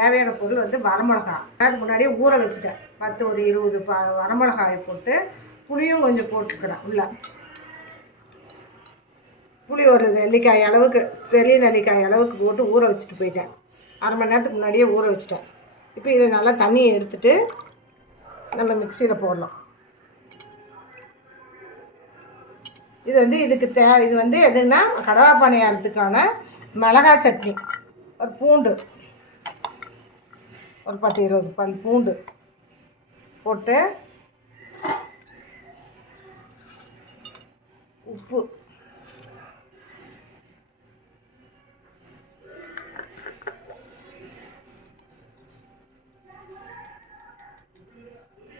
தேவையான பொருள் வந்து வரமிளகா. அதுக்கு முன்னாடியே ஊற வச்சுட்டேன். ஒரு 20 வரமிளகாயை போட்டு புளியும் கொஞ்சம் போட்டுக்கிறேன். உள்ள புளி ஒரு நெல்லிக்காய் அளவுக்கு, பெரிய நெல்லிக்காய் அளவுக்கு போட்டு ஊற வச்சுட்டு போயிட்டேன். அரை மணி நேரத்துக்கு முன்னாடியே ஊற வச்சுட்டேன். இப்போ இதை நல்லா தண்ணியை எடுத்துகிட்டு நம்ம மிக்சியில் போடலாம். இது வந்து இதுக்கு இது வந்து எதுன்னா கடவா பணியாரத்துக்கான மிளகாய் சட்னி. ஒரு பூண்டு ஒரு 10-20 பல் பூண்டு போட்டு, உப்பு,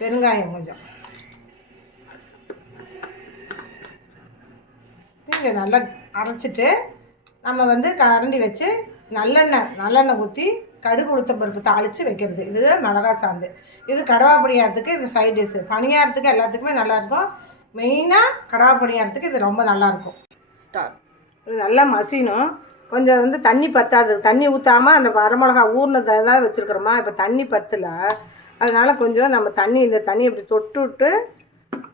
பெருங்காயம் கொஞ்சம், இதை நல்லா அரைச்சிட்டு நம்ம வந்து கரண்டி வச்சு நல்லெண்ணெய் ஊற்றி கடுகு உளுத்தம் பருப்பு தாளித்து வைக்கிறது. இது மிளகா சாந்து. இது கடவா பணியாரத்துக்கு இது சைட் டிஷ்ஷு. பணியாரத்துக்கு எல்லாத்துக்குமே நல்லாயிருக்கும். மெயினாக கடவா பணியாரத்துக்கு இது ரொம்ப நல்லாயிருக்கும். இது நல்லா மசியணும். கொஞ்சம் வந்து தண்ணி பற்றாது. தண்ணி ஊற்றாமல் அந்த வரமிளகா ஊறினதை தான் வச்சுருக்குறோமா. இப்போ தண்ணி பற்றலை. அதனால் கொஞ்சம் நம்ம இந்த தண்ணி இப்படி தொட்டு விட்டு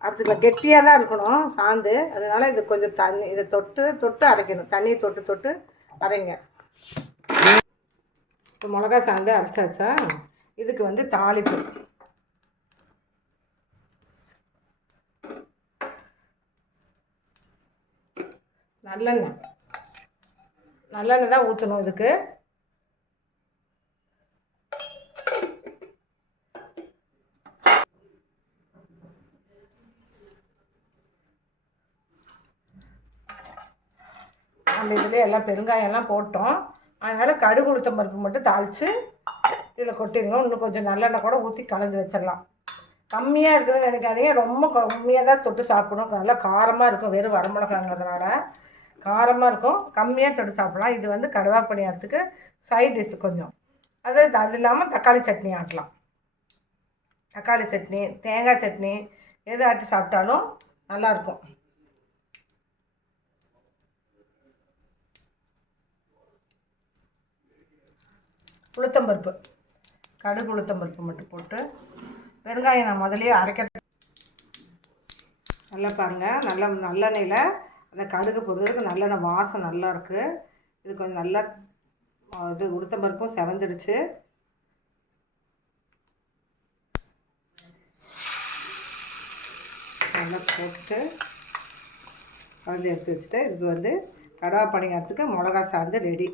அரைச்சிக்கலாம். கெட்டியாக தான் இருக்கணும் சாந்து. அதனால் இது கொஞ்சம் இதை தொட்டு அரைக்கணும். தண்ணியை தொட்டு அரைங்க. இப்போ மிளகா சாந்து அரைச்சாச்சா. இதுக்கு வந்து தாளிப்பு. நல்லெண்ணெய் தான் ஊற்றணும் இதுக்கு. நம்ம இதில் எல்லாம் பெருங்காயம்லாம் போட்டோம். அதனால் கடுகு உளுத்தம் பருப்பு மட்டும் தாளித்து இதில் கொட்டிடணும். இன்னும் கொஞ்சம் நல்லெண்ணெய் கூட ஊற்றி கலந்து வச்சிடலாம். கம்மியாக இருக்குதுன்னு நினைக்காதீங்க. ரொம்ப கம்மியாக தான் தொட்டு சாப்பிடணும். நல்லா காரமாக இருக்கும். வெறும் வரமிளகாங்கிறதுனால காரமாக இருக்கும். கம்மியாக தொட்டு சாப்பிடலாம். இது வந்து கடவா பணியாரத்துக்கு சைட் டிஷ் கொஞ்சம். அது இல்லாமல் தக்காளி சட்னி ஆட்டலாம். தக்காளி சட்னி, தேங்காய் சட்னி எது ஆட்டி சாப்பிட்டாலும் நல்லாயிருக்கும். உளுத்தம்பருப்பு, கடுகு உளுத்தம்பருப்பு மட்டும் போட்டு பெருங்காயம் நான் முதலே அரைக்க. நல்லா பாருங்கள். நல்லெண்ணெயில் அந்த கடுகு பொறுத்தவரைக்கும் நல்லெண்ணெய் வாசம் நல்லா இருக்குது. இது கொஞ்சம் நல்லா இது உளுத்தம்பருப்பும் செவந்துடுச்சு. நல்லா போட்டு கலந்து எடுத்து வச்சுட்டு இதுக்கு வந்து கடவா பணியாரத்துக்கு மிளகா சாந்து ரெடி.